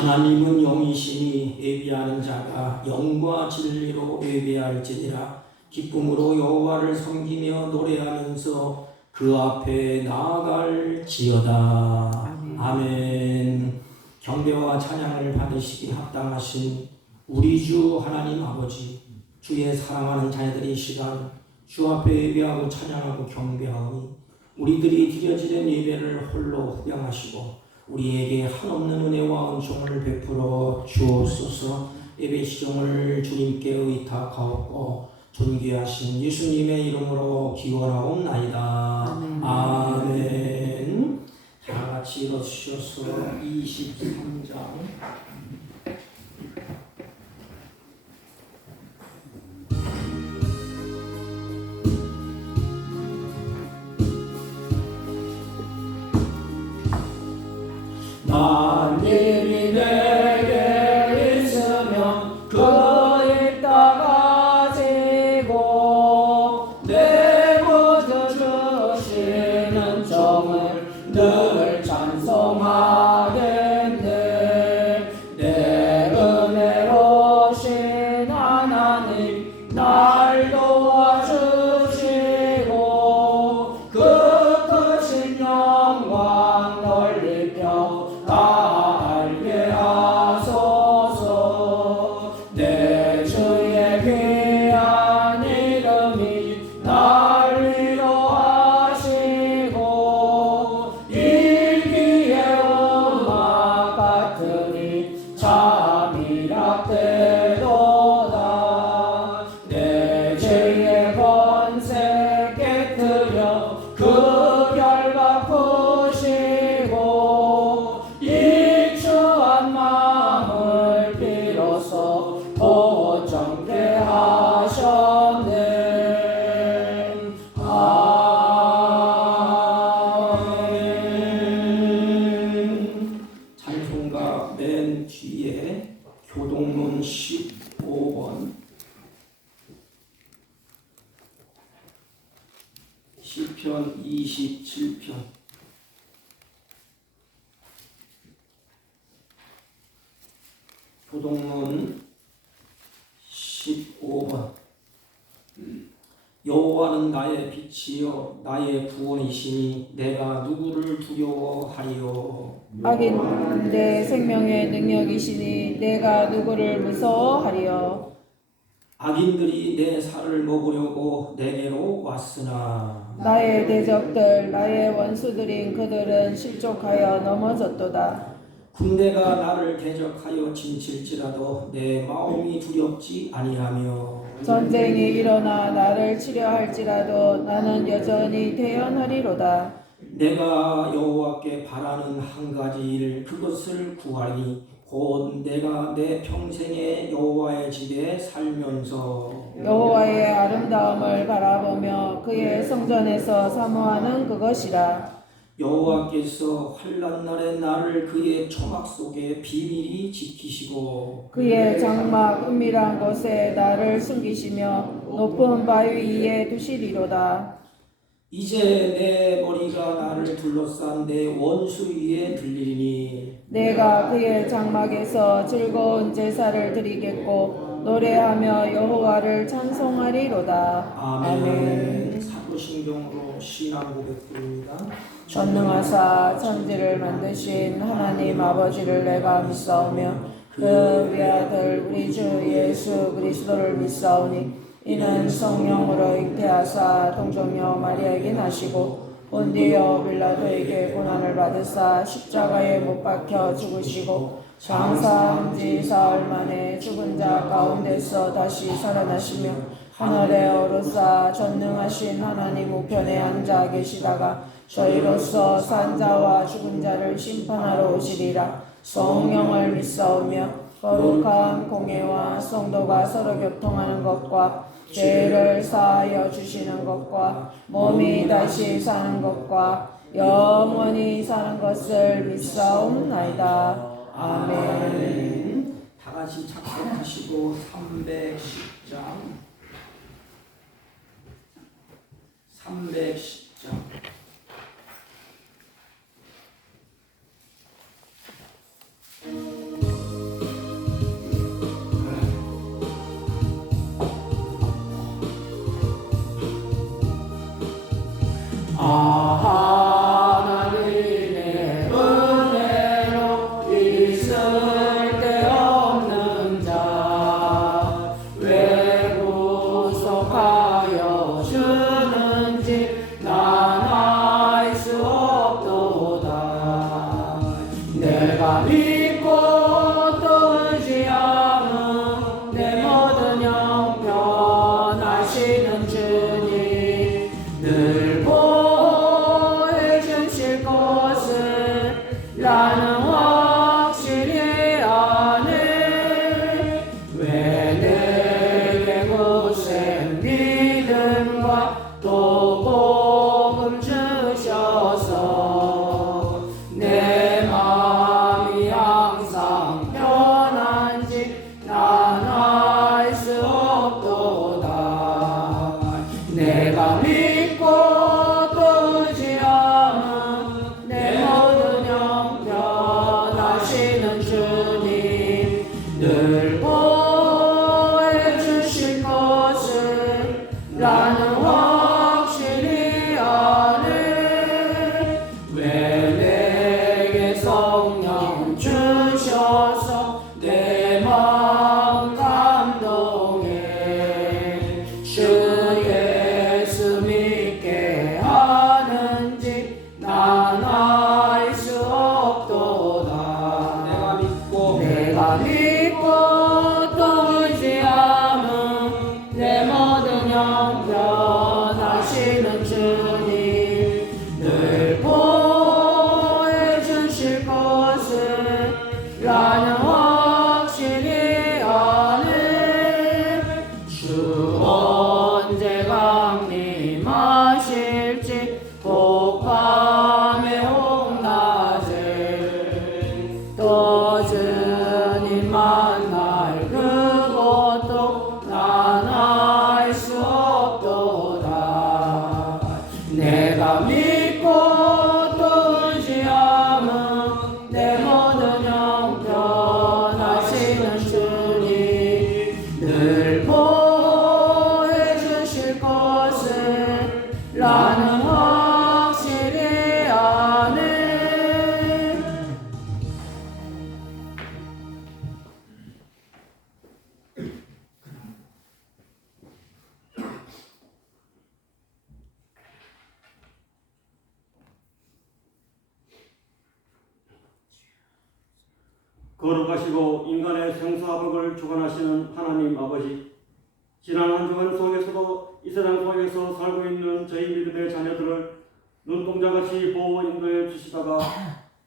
하나님은 영이시니 예비하는 자가 영과 진리로 예비할지니라. 기쁨으로 여호와를 섬기며 노래하면서 그 앞에 나아갈지어다. 아멘. 경배와 찬양을 받으시기 합당하신 우리 주 하나님 아버지, 주의 사랑하는 자녀들이 이 시간 주 앞에 예배하고 찬양하고 경배하오니 우리들이 드려지는 예배를 홀로 흡양하시고 우리에게 한없는 은혜와 은총을 베풀어 주옵소서. 예배 시종을 주님께 의탁하옵고 존귀하신 예수님의 이름으로 기원하옵나이다. 아멘. 다 같이 일어서셔서 23장 만일이 내게 있으면 그 일 따가지고 내 구주 주시는 정을 늘 찬송하겠네. 내 은혜로신 하나님 날 도와주시고 그 크신 영광 넓히며 다 알게 하소서. 내 주의 귀한 이름이 날 위로하시고 일기의 음악 같으니 잠이랍되도다. 내 죄의 권세 깨뜨려 그 결박 푸시고 일추한 마음을 비로소 보정케 하셨네. 아멘. 찬송가 맨 뒤에 교동문 15번 시편 27편 교동문 15번 여호와는 나의 빛이요 나의 구원이시니 내가 누구를 두려워하리요. 악인 내 생명의 능력이시니 내가 누구를 무서워하리요. 악인들이 내 살을 먹으려고 내게로 왔으나 나의 대적들 나의 원수들인 그들은 실족하여 넘어졌도다. 군대가 나를 대적하여 진칠지라도 내 마음이 두렵지 아니하며 전쟁이 일어나 나를 치려 할지라도 나는 여전히 대언하리로다. 내가 여호와께 바라는 한 가지 일 그것을 구하니 곧 내가 내 평생에 여호와의 집에 살면서 여호와의 아름다움을 바라보며 그의 성전에서 사모하는 그것이라. 여호와께서 환난 날에 나를 그의 초막 속에 비밀히 지키시고 그의 장막 은밀한 곳에 나를 숨기시며 높은 바위 위에 두시리로다. 이제 내 머리가 나를 둘러싼 내 원수 위에 들리니 내가 그의 장막에서 즐거운 제사를 드리겠고 노래하며 여호와를 찬송하리로다. 아멘. 사도신경으로 신앙 고백드립니다. 전능하사 천지를 만드신 하나님 아버지를 내가 믿사오며 그 외아들 우리 주 예수 그리스도를 믿사오니 이는 성령으로 잉태하사 동정녀 마리아에게 나시고 본디오 빌라도에게 고난을 받으사 십자가에 못 박혀 죽으시고 장사한 지 사흘 만에 죽은 자 가운데서 다시 살아나시며 하늘에 오르사 전능하신 하나님 우편에 앉아 계시다가 저희로서 산 자와 죽은 자를 심판하러 오시리라. 성령을 믿사오며 거룩한 공예와 성도가 서로 교통하는 것과 죄를 사하여 주시는 것과 몸이 다시 사는 것과 영원히 사는 것을 믿사옵나이다. 아멘. 다 같이 착석하시고 310장 하나님의 은혜로 있을 데 없는 자 왜 구속하여 주는지 난 알 수 없도다. 내가 믿고 또 의지하는 내 모든 형편 하시는 주님 늘 보호해 주실 것을 나는 확실히 아네. 왜 내게 고생 믿음과 또 복음 주셔서 내 마음이 항상 편한지 난 알 수 없도다. 내가 믿고 또 의지하는 내 모든 형편 하시는 주님 늘 보호해 주실 것을 나는 확실히 아네. 왜 내게 성령 주셔서 내 마음 감동해 주 예수 믿게 하는지 난 알 수 없도다. 내가 믿고 또 의지하는 내 모든 형편 하시는 주님 늘 보호해 주실 것을 나는 확실히 아네. 주 언제 강림하실지 혹밤에 혹낮에 또 주님 만날 그것도 난 알 수 없도다. 내가 믿고 또 의지하는 내 모든 형편 하시는 주님 늘 보호해 주실 것을 나는 확실히 아네. 거룩하시고 인간의 생사복을 주관하시는 하나님 아버지, 지난 한 주간 속에서도 이 세상 속에서 살고 있는 저희 믿음의 자녀들을 눈동자같이 보호 인도해 주시다가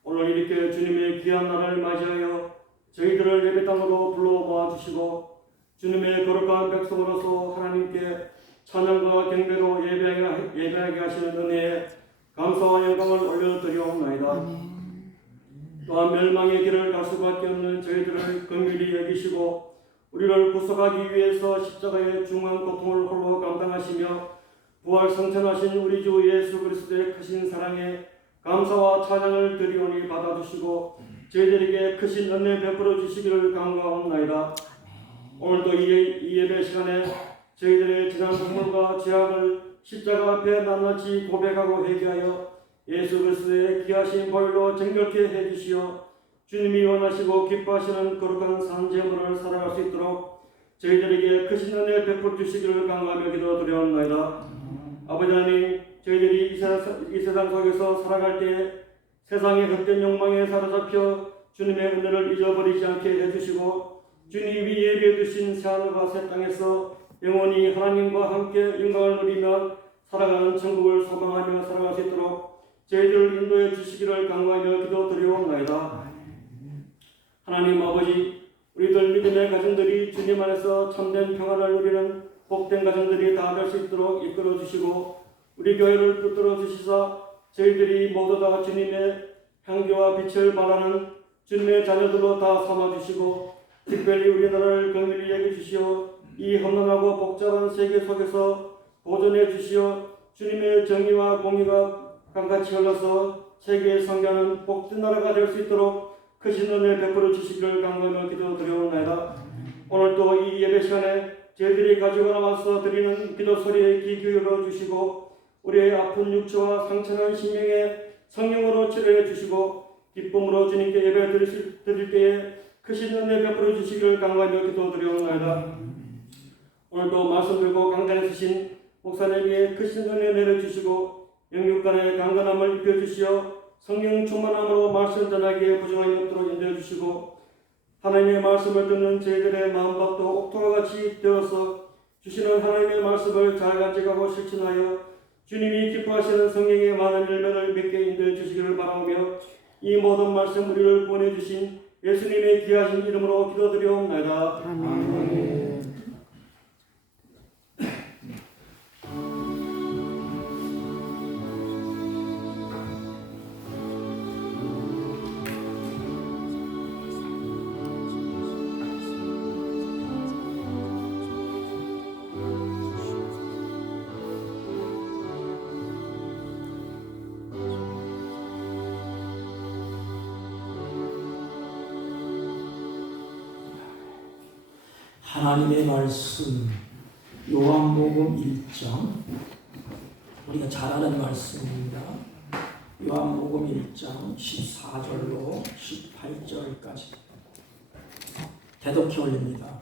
오늘 이렇게 주님의 귀한 날을 맞이하여 저희들을 예배 땅으로 불러 모아 주시고 주님의 거룩한 백성으로서 하나님께 찬양과 경배로 예배하게 하시는 은혜에 감사와 영광을 올려드리옵나이다. 또한 멸망의 길을 갈 수밖에 없는 저희들을 긍휼히 여기시고 우리를 구속하기 위해서 십자가의 중한 고통을 홀로 감당하시며 부활 성천하신 우리 주 예수 그리스도의 크신 사랑에 감사와 찬양을 드리오니 받아주시고 저희들에게 크신 은혜 베풀어 주시기를 간구하옵나이다. 오늘도 이 예배 시간에 저희들의 지난 선물과 죄악을 십자가 앞에 낱낱이 고백하고 회개하여 예수 그리스도의 귀하신 보혈로 정결케 해주시어 주님이 원하시고 기뻐하시는 거룩한 산제물을 살아갈 수 있도록 저희들에게 크신 은혜 베풀 주시기를 간구하며 기도드리옵나이다. 아버지 하나님, 저희들이 이 세상 속에서 살아갈 때 세상의 헛된 욕망에 사로잡혀 주님의 은혜를 잊어버리지 않게 해주시고 주님이 예비해 주신 새하늘과 새 땅에서 영원히 하나님과 함께 영광을 누리며 살아가는 천국을 소망하며 살아갈 수 있도록 저희들을 인도해 주시기를 간구하며 기도드리옵나이다. 하나님 아버지, 우리들 믿음의 가정들이 주님 안에서 참된 평안을 누리는 복된 가정들이 다 될 수 있도록 이끌어 주시고 우리 교회를 붙들어 주시사 저희들이 모두 다 주님의 향기와 빛을 발하는 주님의 자녀들로 다 삼아 주시고 특별히 우리나라를 긍휼히 여겨 주시어 이 험난하고 복잡한 세계 속에서 보존해 주시어 주님의 정의와 공의가 강같이 흘러서 세계에 상대하는 복된 나라가 될 수 있도록 크신 은혜 베풀어 주시기를 간구하며 기도드려옵나이다. 오늘도 이 예배 시간에 저희들이 가지고 나와서 드리는 기도 소리에 귀 기울여 주시고 우리의 아픈 육체와 상처난 심령에 성령으로 치료해 주시고 기쁨으로 주님께 예배 드릴 때에 크신 은혜 베풀어 주시기를 간구하며 기도드려옵나이다. 오늘도 말씀 들고 강단에 서신 목사님에게 크신 은혜 내려주시고 영육간의 강건함을 입혀주시어 성령 충만함으로 말씀 전하기에 부정함이 없도록 인도해 주시고 하나님의 말씀을 듣는 저희들의 마음밭도 옥토와 같이 되어서 주시는 하나님의 말씀을 잘 간직하고 실천하여 주님이 기뻐하시는 성령의 많은 열매를 맺게 인도해 주시기를 바라며 이 모든 말씀 우리를 보내주신 예수님의 귀하신 이름으로 기도드리옵나이다. 아멘. 하나님의 말씀 요한복음 1장 우리가 잘 아는 말씀입니다. 요한복음 1장 14절로 18절까지 대독히 올립니다.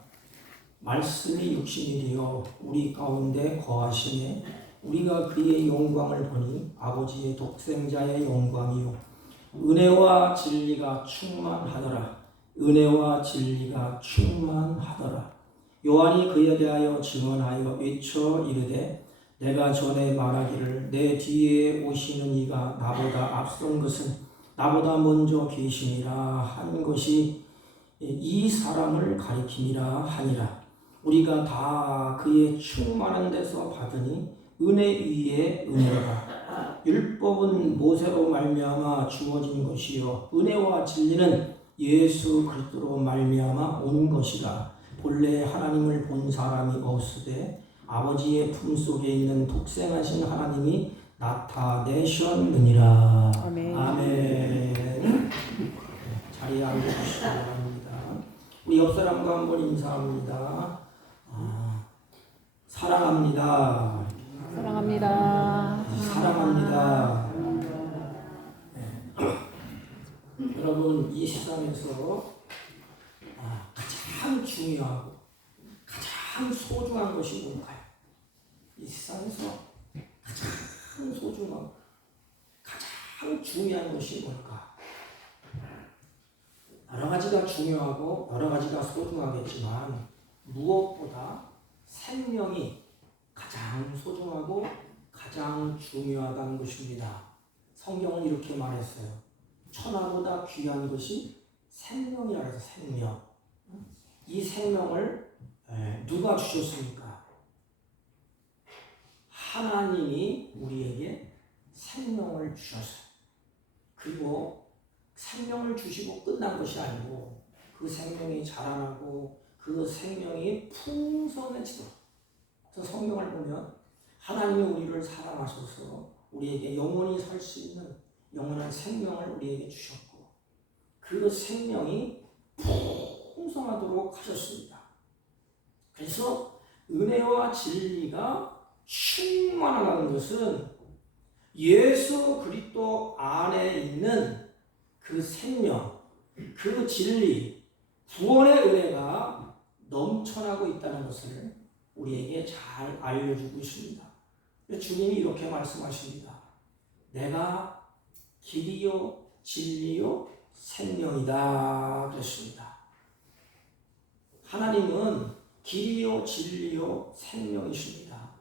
말씀이 육신이 되어 우리 가운데 거하시네 우리가 그의 영광을 보니 아버지의 독생자의 영광이요 은혜와 진리가 충만하더라. 은혜와 진리가 충만하더라. 요한이 그에 대하여 증언하여 외쳐 이르되 내가 전에 말하기를 내 뒤에 오시는 이가 나보다 앞선 것은 나보다 먼저 계시니라 한 것이 이 사람을 가리킴이라 하니라. 우리가 다 그의 충만한 데서 받으니 은혜 위에 은혜로다. 율법은 모세로 말미암아 주어진 것이요 은혜와 진리는 예수 그리스도로 말미암아 온 것이라. 본래 하나님을 본 사람이 없으되 아버지의 품속에 있는 독생하신 하나님이 나타내셨느니라. 아멘. 아멘. 자리에 앉으시기 바랍니다. 우리 옆 사람과 한번 인사합니다. 사랑합니다. 사랑합니다. 사랑합니다. 네. 여러분 이 세상에서 가장 중요하고 가장 소중한 것이 뭔가요? 이 세상에서 가장 소중하고 가장 중요한 것이 뭘까? 여러 가지가 중요하고 여러 가지가 소중하겠지만 무엇보다 생명이 가장 소중하고 가장 중요하다는 것입니다. 성경은 이렇게 말했어요. 천하보다 귀한 것이 생명이라 해서 생명. 이 생명을 누가 주셨습니까? 하나님이 우리에게 생명을 주셨어요. 그리고 생명을 주시고 끝난 것이 아니고 그 생명이 자라나고 그 생명이 풍성해지도록. 그래서 성경을 보면 하나님이 우리를 사랑하셔서 우리에게 영원히 살 수 있는 영원한 생명을 우리에게 주셨고 그 생명이 풍성하도록 하셨습니다. 그래서 은혜와 진리가 충만하다는 것은 예수 그리스도 안에 있는 그 생명, 그 진리, 구원의 은혜가 넘쳐나고 있다는 것을 우리에게 잘 알려주고 있습니다. 주님이 이렇게 말씀하십니다. 내가 길이요 진리요 생명이다 그랬습니다. 하나님은 길이요 진리요 생명이십니다.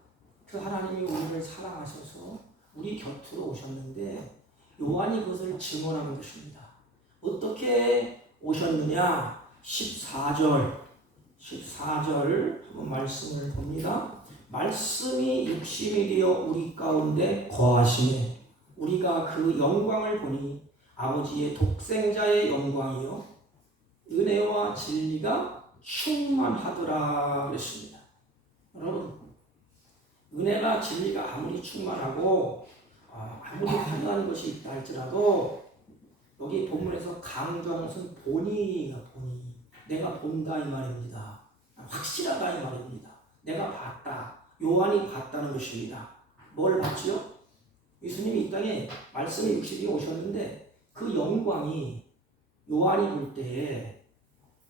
그 하나님이 우리를 사랑하셔서 우리 곁으로 오셨는데 요한이 그것을 증언하는 것입니다. 어떻게 오셨느냐? 14절 한번 말씀을 봅니다. 말씀이 육신이 되어 우리 가운데 거하시네. 우리가 그 영광을 보니 아버지의 독생자의 영광이요 은혜와 진리가 충만하더라 그랬습니다. 여러분, 은혜가 진리가 아무리 충만하고 아무리 화려한 것이 있다 할지라도 여기 본문에서 강조하는 것은 본이 내가 본다 이 말입니다. 확실하다 이 말입니다. 내가 봤다. 요한이 봤다는 것입니다. 뭘 봤지요? 예수님이 이 땅에 말씀의 육신이 오셨는데 그 영광이 요한이 볼 때에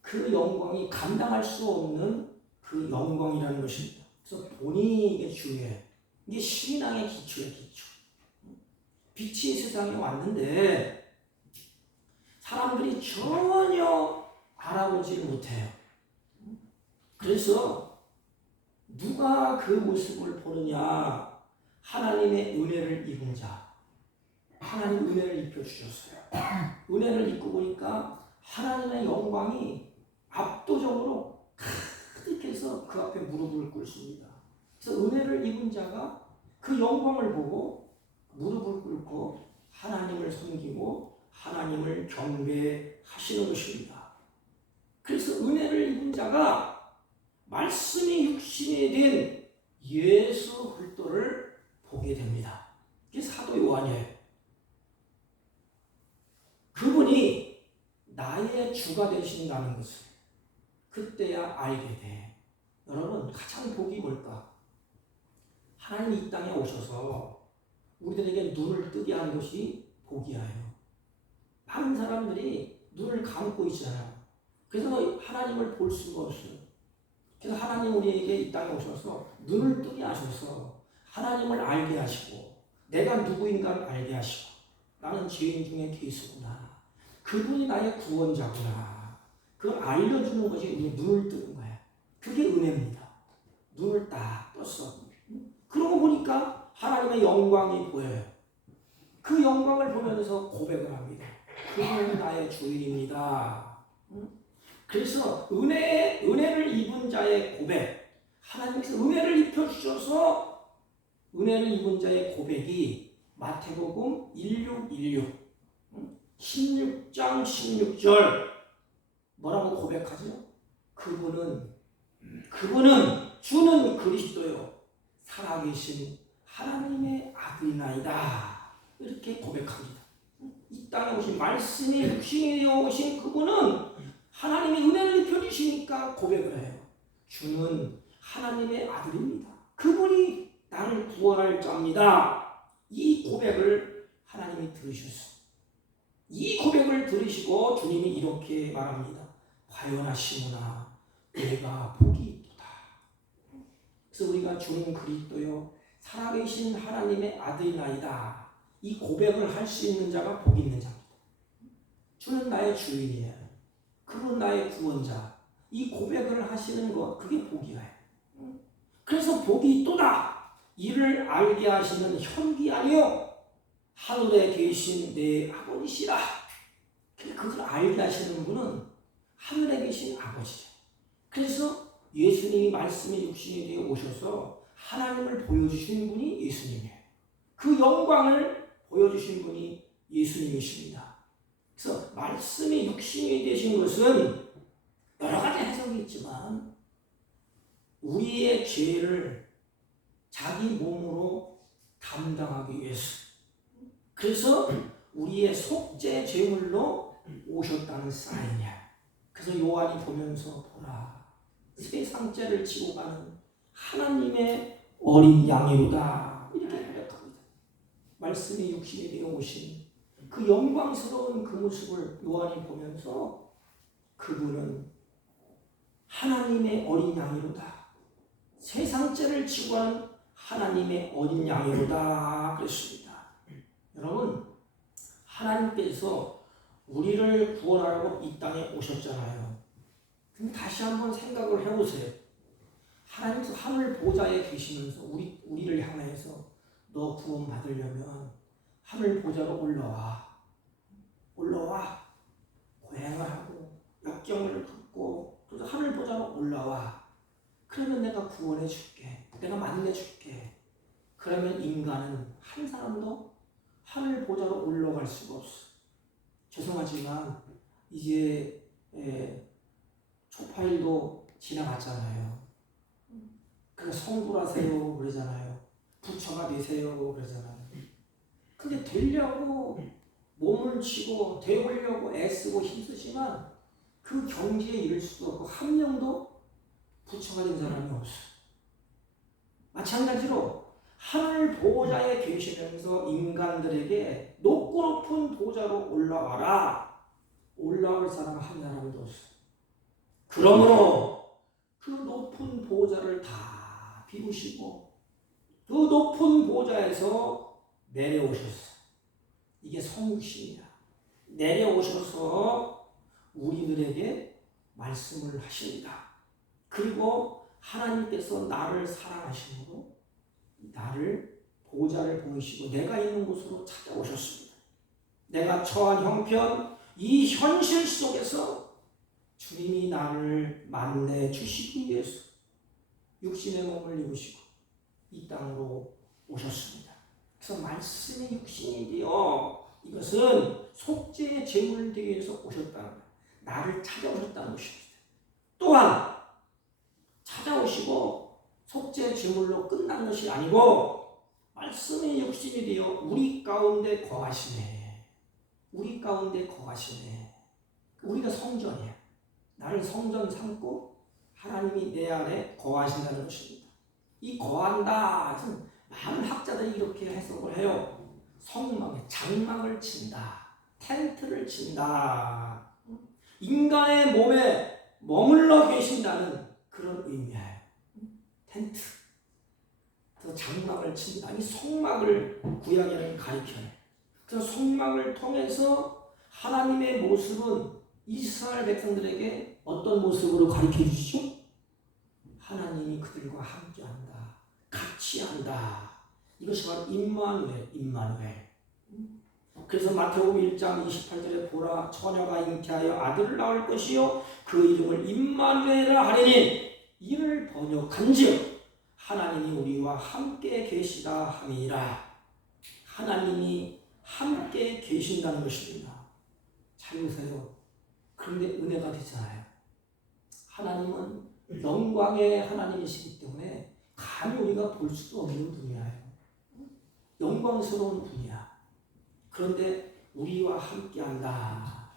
그 영광이 감당할 수 없는 그 영광이라는 것입니다. 그래서 본이 이게 중요해요. 이게 신앙의 기초예요, 기초. 빛이 세상에 왔는데 사람들이 전혀 알아보지를 못해요. 그래서 누가 그 모습을 보느냐? 하나님의 은혜를 입은 자. 하나님 은혜를 입혀주셨어요. 은혜를 입고 보니까 하나님의 영광이 압도적으로 가득해서 그 앞에 무릎을 꿇습니다. 그래서 은혜를 입은 자가 그 영광을 보고 무릎을 꿇고 하나님을 섬기고 하나님을 경배하시는 것입니다. 그래서 은혜를 입은 자가 말씀이 육신이 된 예수 그리스도를 보게 됩니다. 이게 사도 요한이에요. 그분이 나의 주가 되신다는 것을 그때야 알게 돼. 여러분, 가장 복이 뭘까? 하나님이 이 땅에 오셔서 우리들에게 눈을 뜨게 하는 것이 복이에요. 많은 사람들이 눈을 감고 있잖아요. 그래서 하나님을 볼 수가 없어요. 그래서 하나님 우리에게 이 땅에 오셔서 눈을 뜨게 하셔서 하나님을 알게 하시고 내가 누구인가 알게 하시고 나는 죄인 중에 괴수구나. 그분이 나의 구원자구나. 그걸 알려주는 것이 눈을 뜨는 거야. 그게 은혜입니다. 눈을 딱 떴어. 그러고 보니까 하나님의 영광이 보여요. 그 영광을 보면서 고백을 합니다. 그분은 나의 주인입니다. 그래서 은혜를 입은 자의 고백, 하나님께서 은혜를 입혀주셔서 은혜를 입은 자의 고백이 마태복음 16장 16절 뭐라고 고백하죠? 그분은 주는 그리스도요 살아계신 하나님의 아들이나이다. 이렇게 고백합니다. 이 땅에 오신 말씀이 육신이 되어 오신 그분은 하나님의 은혜를 입혀주시니까 고백을 해요. 주는 하나님의 아들입니다. 그분이 나를 구원할 자입니다. 이 고백을 하나님이 들으셨어요. 이 고백을 들으시고 주님이 이렇게 말합니다. 과연하시구나. 내가 복이 있도다. 그래서 우리가 주는 그리스도요 살아계신 하나님의 아들이나이다. 이 고백을 할 수 있는 자가 복이 있는 자입니다. 주는 나의 주인이에요. 그분 나의 구원자. 이 고백을 하시는 것, 그게 복이에요. 그래서 복이 있도다. 이를 알게 하시는 현기 아니요 하늘에 계신 내 아버지시라. 그걸 알게 하시는 분은 하늘에 계신 아버지죠. 그래서 예수님이 말씀의 육신이 되어 오셔서 하나님을 보여주신 분이 예수님이에요. 그 영광을 보여주신 분이 예수님이십니다. 그래서 말씀이 육신이 되신 것은 여러 가지 해석이 있지만 우리의 죄를 자기 몸으로 담당하기 위해서, 그래서 우리의 속죄 제물로 오셨다는 사인이야. 그래서 요한이 보면서 보라, 세상죄를 지고 가는 하나님의 어린 양이로다. 이렇게 고백합니다. 말씀이 육신이 되어 오신 그 영광스러운 그 모습을 요한이 보면서 그분은 하나님의 어린 양이로다. 세상죄를 지고 가는 하나님의 어린 양이로다 그랬습니다. 여러분, 하나님께서 우리를 구원하려고 이 땅에 오셨잖아요. 근데 다시 한번 생각을 해보세요. 하나님께서 하늘 보좌에 계시면서 우리를 향해서 너 구원 받으려면 하늘 보좌로 올라와 고행을 하고 역경을 받고 또 하늘 보좌로 올라와. 그러면 내가 구원해 줄게. 내가 만내 줄게. 그러면 인간은 한 사람도 하늘 보좌로 올라갈 수가 없어. 죄송하지만 이제 초파일도 지나갔잖아요. 그 성불하세요 그러잖아요. 부처가 되세요 그러잖아요. 근데 되려고 몸을 치고 되려고 애쓰고 힘쓰지만 그 경지에 이를 수도 없고 한 명도 부처가 된 사람이 없어. 마찬가지로 하늘 보좌에 계시면서 인간들에게 높고 높은 보좌로 올라와라. 올라올 사람 한 사람도 없어. 그러므로 그 높은 보좌를 다 비우시고 그 높은 보좌에서 내려오셨어. 이게 성육신이야. 내려오셔서 우리들에게 말씀을 하십니다. 그리고 하나님께서 나를 사랑하심으로 나를 보좌를 보이시고 내가 있는 곳으로 찾아오셨습니다. 내가 처한 형편 이 현실 속에서 주님이 나를 만내 주시기 위해서 육신의 몸을 입으시고 이 땅으로 오셨습니다. 그래서 말씀의 육신이 되어 이것은 속죄의 제물을 되기 위해서 오셨다는 거예요. 나를 찾아오셨다는 것입니다. 또한 찾아오시고 속죄의 제물로 끝난 것이 아니고 말씀의 육신이 되어 우리 가운데 거하시네. 우리 가운데 거하시네. 우리가 성전이야. 나를 성전 삼고 하나님이 내 안에 거하신다는 것입니다. 이 거한다. 많은 학자들이 이렇게 해석을 해요. 성막에 장막을 친다. 텐트를 친다. 인간의 몸에 머물러 계신다는 그런 의미예요. 텐트. 그래서 장막을 친다. 이 성막을 구약에는 가리켜요. 그래서 성막을 통해서 하나님의 모습은 이스라엘 백성들에게 어떤 모습으로 가르쳐 주시죠? 하나님이 그들과 함께한다. 같이 한다. 이것이 바로 임마누엘. 그래서 마태복음 1장 28절에 보라 처녀가 잉태하여 아들을 낳을 것이요 그 이름을 임마누엘이라 하리니 이를 번역한즉 하나님이 우리와 함께 계시다 함이라. 하나님이 함께 계신다는 것입니다. 잘 보세요. 그런데 은혜가 되잖아요. 하나님은 영광의 하나님이시기 때문에 감히 우리가 볼 수도 없는 분이에요. 영광스러운 분이야. 그런데 우리와 함께한다.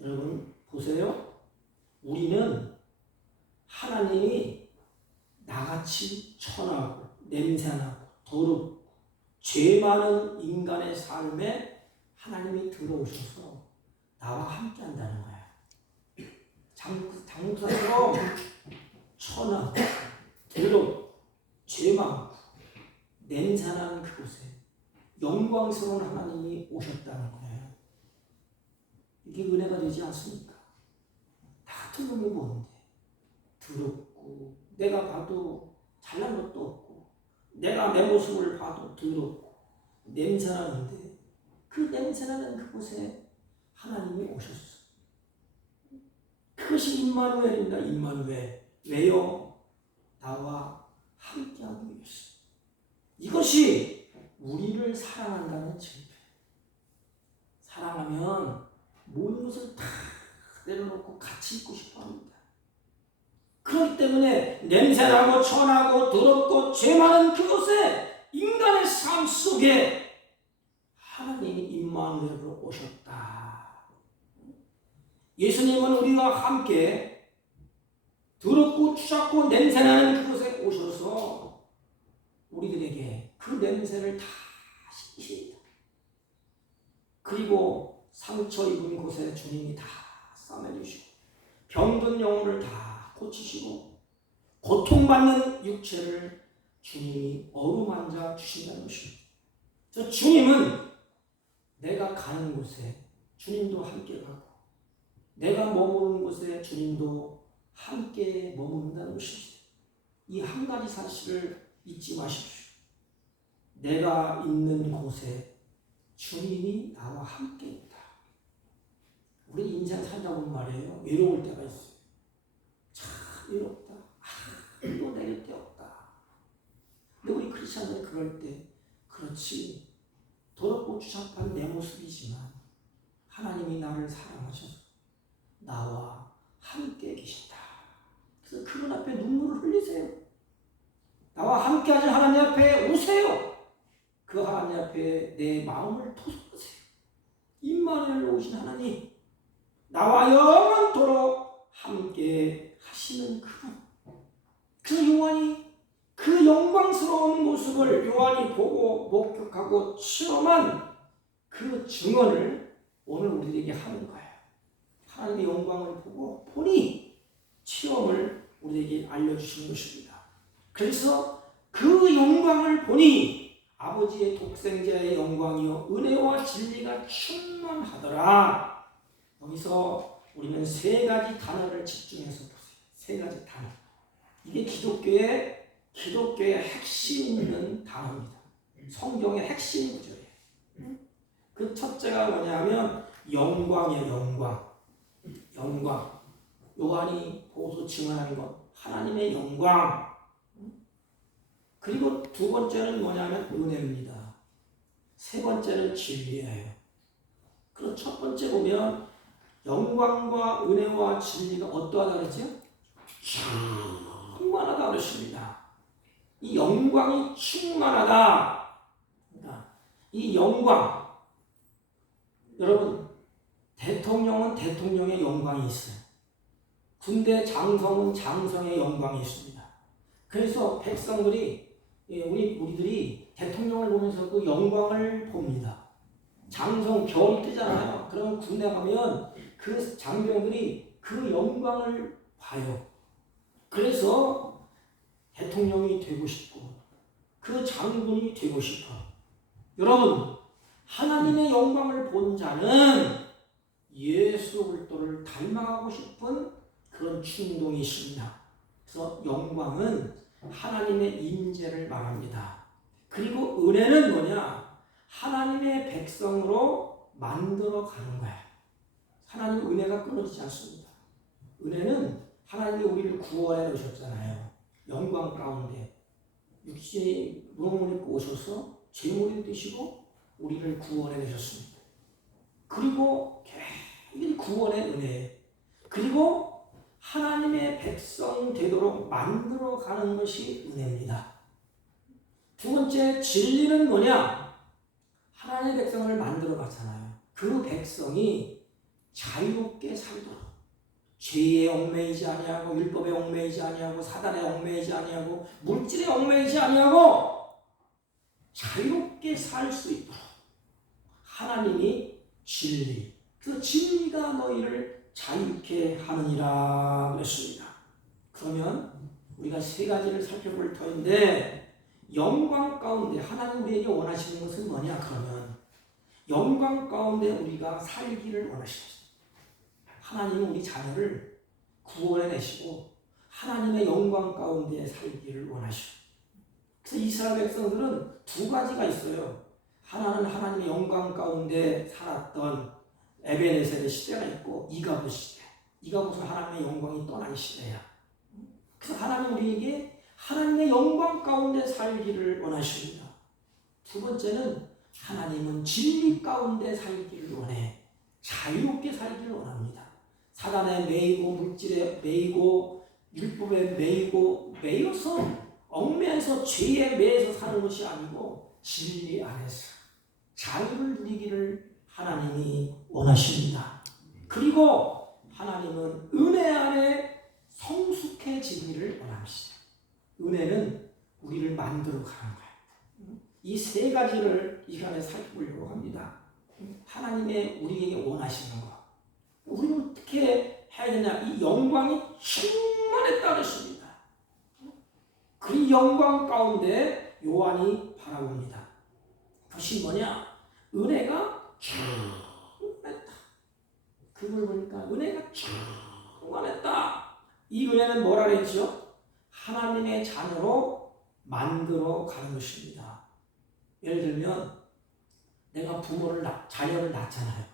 여러분 보세요. 우리는 하나님이 나같이 천하고 냄새나고 더럽고 죄 많은 인간의 삶에 하나님이 들어오셔서 나와 함께한다는 거야. 장사처럼 천하고 더럽고 죄 많고 냄새나는 그곳에 영광스러운 하나님이 오셨다는 거예요. 이게 은혜가 되지 않습니까? 나 같은 놈이 뭔데? 더럽고 내가 봐도 잘난 것도 없고 내가 내 모습을 봐도 더럽고 냄새나는데 그 냄새나는 그곳에 하나님이 오셨어. 그것이 임마누엘입니다. 임마누엘. 왜요? 나와 함께하기 위해서. 이것이 우리를 사랑한다는 증표. 사랑하면 모든 것을 다 내려놓고 같이 있고 싶어합니다. 그렇기 때문에 냄새나고 천하고 더럽고 죄 많은 그곳에 인간의 삶 속에 하나님이 임마누엘로 오셨다. 예수님은 우리와 함께 더럽고 추잡고 냄새나는 그곳에 오셔서 우리들에게 그 냄새를 다 씻기십니다. 그리고 상처 입은 곳에 주님이 다 싸매주시고 병든 영혼을 다 고치시고 고통받는 육체를 주님이 어루만져 주신다는 것입니다. 저 주님은 내가 가는 곳에 주님도 함께 가고 내가 머무는 곳에 주님도 함께 머문다는 것입니다. 이 한 가지 사실을 잊지 마십시오. 내가 있는 곳에 주님이 나와 함께 있다. 우리 인생 살다 보면 말이에요. 외로울 때가 있어요. 참 외롭다. 이거 내릴 데 없다. 근데 우리 크리스천들이 그럴 때 그렇지. 더럽고 추잡한 내 모습이지만 하나님이 나를 사랑하셔서 나와 함께 계신다. 그래서 그분 앞에 눈물을 흘리세요. 나와 함께 하신 하나님 앞에 오세요. 그 하나님 앞에 내 마음을 토속하세요. 임마누엘 오신 하나님, 나와 영원토록 함께 하시는 그분. 그 요한이 그 영광스러운 모습을 요한이 보고 목격하고 체험한 그 증언을 오늘 우리에게 하는 거예요. 하나님의 영광을 보니 체험을 우리에게 알려주시는 것입니다. 그래서 그 영광을 보니 아버지의 독생자의 영광이요 은혜와 진리가 충만하더라. 여기서 우리는 세 가지 단어를 집중해서 보세요. 세 가지 단어. 이게 기독교의 핵심 있는 단어입니다. 성경의 핵심 구조예요. 그 첫째가 뭐냐면 영광이에요. 영광. 요한이 보고서 증언하는 것, 하나님의 영광. 그리고 두 번째는 뭐냐면 은혜입니다. 세 번째는 진리예요. 그리고 첫 번째 보면 영광과 은혜와 진리가 어떠하다 그러죠? 충만하다 그랬습니다. 이 영광이 충만하다. 이 영광, 여러분, 대통령은 대통령의 영광이 있어요. 군대 장성은 장성의 영광이 있습니다. 그래서 백성들이, 우리들이 대통령을 보면서 그 영광을 봅니다. 장성 별이 뜨잖아요. 그러면 군대 가면 그 장병들이 그 영광을 봐요. 그래서 대통령이 되고 싶고 그 장군이 되고 싶어. 여러분, 하나님의 영광을 본 자는 예수 그리스도를 닮아가고 싶은 그런 충동이 있습니다. 그래서 영광은 하나님의 임재를 말합니다. 그리고 은혜는 뭐냐? 하나님의 백성으로 만들어 가는 거예요. 하나님 은혜가 끊어지지 않습니다. 은혜는 하나님이 우리를 구원해 놓으셨잖아요. 영광 가운데 육신이 무덤을 입고 오셔서 제물이 되시고 우리를 구원해 내셨습니다. 그리고 이 구원의 은혜, 그리고 하나님의 백성 되도록 만들어 가는 것이 은혜입니다. 두 번째, 진리는 뭐냐? 하나님의 백성을 만들어 갔잖아요. 그 백성이 자유롭게 살도록, 죄에 얽매이지 아니하고 율법에 얽매이지 아니하고 사단에 얽매이지 아니하고 물질에 얽매이지 아니하고 자유롭게 살 수 있도록 하나님이 진리, 그 진리가 너희를 자유케 하느니라 그랬습니다. 그러면 우리가 세 가지를 살펴볼 터인데, 영광 가운데 하나님 우리에게 원하시는 것은 뭐냐? 그러면 영광 가운데 우리가 살기를 원하십니다. 하나님은 우리 자녀를 구원해 내시고 하나님의 영광 가운데 살기를 원하시고, 그래서 이스라엘 백성들은 두 가지가 있어요. 하나는 하나님의 영광 가운데 살았던 에베네셀의 시대가 있고 이가봇 시대. 이가봇은 하나님의 영광이 떠난 시대야. 그래서 하나님 우리에게 하나님의 영광 가운데 살기를 원하십니다. 두 번째는 하나님은 진리 가운데 살기를 원해. 자유롭게 살기를 원합니다. 사단에 매이고 물질에 매이고 율법에 매여서 얽매여서 죄에 매여서 사는 것이 아니고 진리 안에서 자유를 누리기를 하나님이 원하십니다. 그리고 하나님은 은혜 안에 성숙해지기를 원하십니다. 은혜는 우리를 만들어 가는 거예요. 이 세 가지를 이 시간에 살펴보려고 합니다. 하나님의 우리에게 원하시는 것. 우리는 어떻게 해야 되냐? 이 영광이 충만했다 그랬습니다. 그 영광 가운데 요한이 바라봅니다. 그것이 뭐냐? 은혜가 충만했다. 그걸 보니까 은혜가 충만했다. 이 은혜는 뭐라 그랬죠? 하나님의 자녀로 만들어 가는 것입니다. 예를 들면 내가 자녀를 낳잖아요.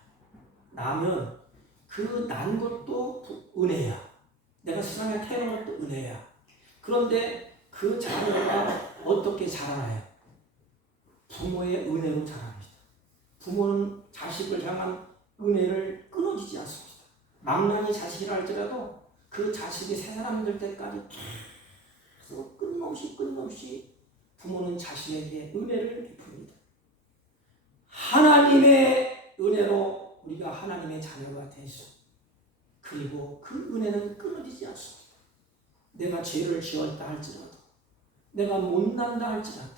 낳으면 그 난 것도 은혜야. 내가 세상에 태어난 것도 은혜야. 그런데 그 자녀가 어떻게 자라나요? 부모의 은혜로 자랍니다. 부모는 자식을 향한 은혜를 끊어지지 않습니다. 망나니 자식이라 할지라도 그 자식이 새 사람 될 때까지 계속 끊임없이 부모는 자식에게 은혜를 베풉니다. 하나님의 은혜로 우리가 하나님의 자녀가 되죠. 그리고 그 은혜는 끊어지지 않습니다. 내가 죄를 지었다 할지라도, 내가 못난다 할지라도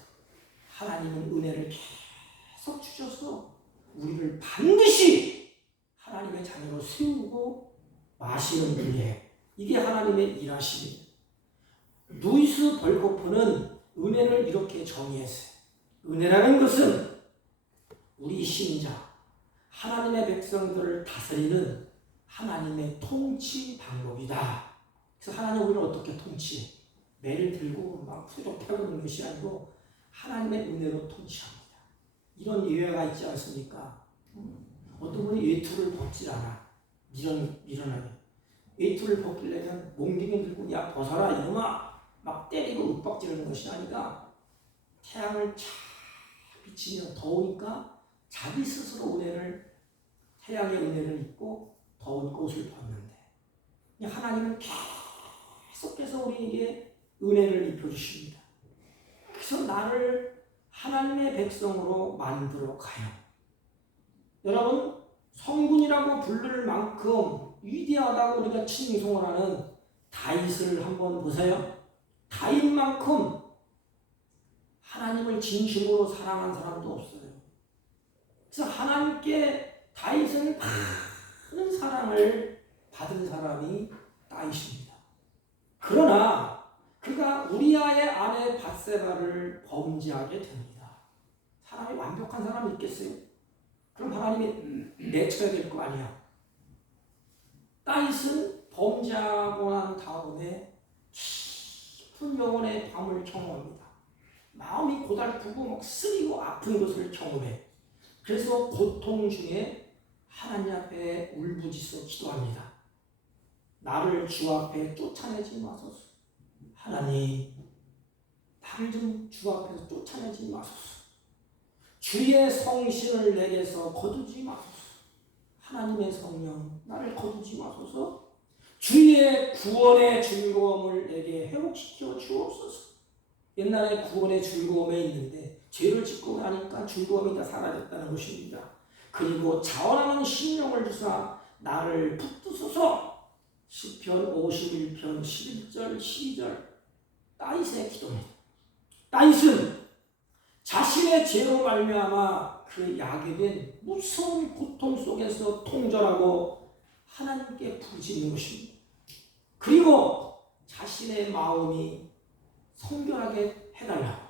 하나님은 은혜를 계속 주셔서 우리를 반드시 하나님의 자녀로 세우고 마시는 분이에요. 이게 하나님의 일하심입니다. 루이스 벌코프는 은혜를 이렇게 정의했어요. 은혜라는 것은 우리 신자, 하나님의 백성들을 다스리는 하나님의 통치 방법이다. 그래서 하나님 우리를 어떻게 통치해? 매를 들고 막 푸르륵하고 있는 것이 아니고 하나님의 은혜로 통치합니다. 이런 예외가 있지 않습니까? 어떤 분이 외투를 벗질 않아. 밀어나게. 외투를 벗기려면 몽둥이 들고 야 벗어라 이놈아 막 때리고 윽박지르는 것이 아니라 태양을 쫙 비치면 더우니까 자기 스스로 태양의 은혜를 입고 더운 옷을 벗는데 하나님은 계속해서 우리에게 은혜를 입혀주십니다. 그래서 나를 하나님의 백성으로 만들어 가요. 여러분 성군이라고 부를 만큼 위대하다고 우리가 칭송을 하는 다윗을 한번 보세요. 다윗만큼 하나님을 진심으로 사랑한 사람도 없어요. 그래서 하나님께 다윗은 많은 사랑을 받은 사람이 다윗입니다. 그러나 그가 우리아의 아내 밧세바를 범죄하게 됩니다. 사람이 완벽한 사람이 있겠어요? 그럼 하나님이 내쳐야 될 거 아니야. 다윗은 범죄하고 난 다음에 깊은 영혼의 밤을 경험합니다. 마음이 고달프고 막 쓰리고 아픈 것을 경험해. 그래서 고통 중에 하나님 앞에 울부짖어 기도합니다. 나를 주 앞에 쫓아내지 마소서. 하나님, 나를 좀 주 앞에서 쫓아내지 마소서. 주의 성신을 내게서 거두지 마소서. 하나님의 성령, 나를 거두지 마소서. 주의 구원의 즐거움을 내게 회복시켜 주옵소서. 옛날에 구원의 즐거움에 있는데 죄를 짓고 나니까 즐거움이 다 사라졌다는 것입니다. 그리고 자원하는 심령을 주사 나를 붙드소서. 시편 51편 11절 12절 다윗의 기도입니다. 다윗은 자신의 죄로 말미암아 그 야기된 무서운 고통 속에서 통절하고 하나님께 부르짖는 것입니다. 그리고 자신의 마음이 성결하게 해달라고,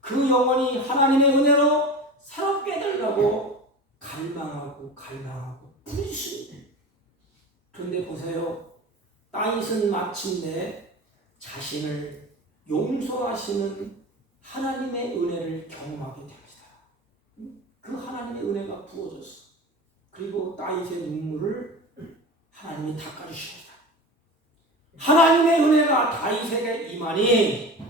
그 영혼이 하나님의 은혜로 새롭게 되려고 갈망하고 부르짖습니다. 그런데 보세요. 다윗은 마침내 자신을 용서하시는 하나님의 은혜를 경험하게 됩니다. 그 하나님의 은혜가 부어졌어. 그리고 다윗의 눈물을 하나님이 닦아주십니다. 하나님의 은혜가 다윗에게 임하니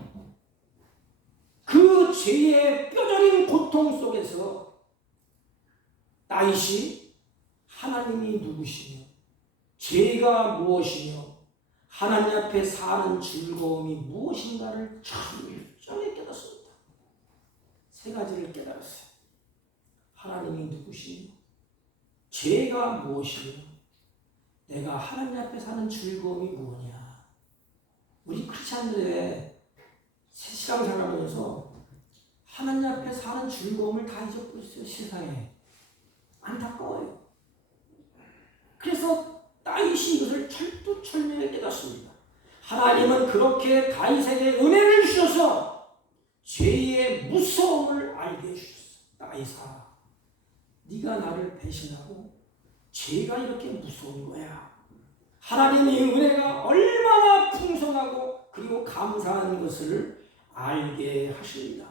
그 죄의 뼈저린 고통 속에서 다윗이 하나님이 누구시며 죄가 무엇이며 하나님 앞에 사는 즐거움이 무엇인가를 철저히 깨닫습니다. 세 가지를 깨달았어요. 하나님이 누구시며 죄가 무엇이며 내가 하나님 앞에 사는 즐거움이 뭐냐. 우리 크리스찬들의 신앙생활하면서 하나님 앞에 사는 즐거움을 다 잊어버렸어요. 세상에. 안타까워요. 그래서 다윗이 이것을 철두철미하게 깨닫습니다. 하나님은 그렇게 다윗에게 은혜를 주셔서 죄의 무서움을 알게 해주셨어. 다윗아, 네가 나를 배신하고 죄가 이렇게 무서운 거야. 하나님의 은혜가 얼마나 풍성하고 그리고 감사한 것을 알게 하십니다.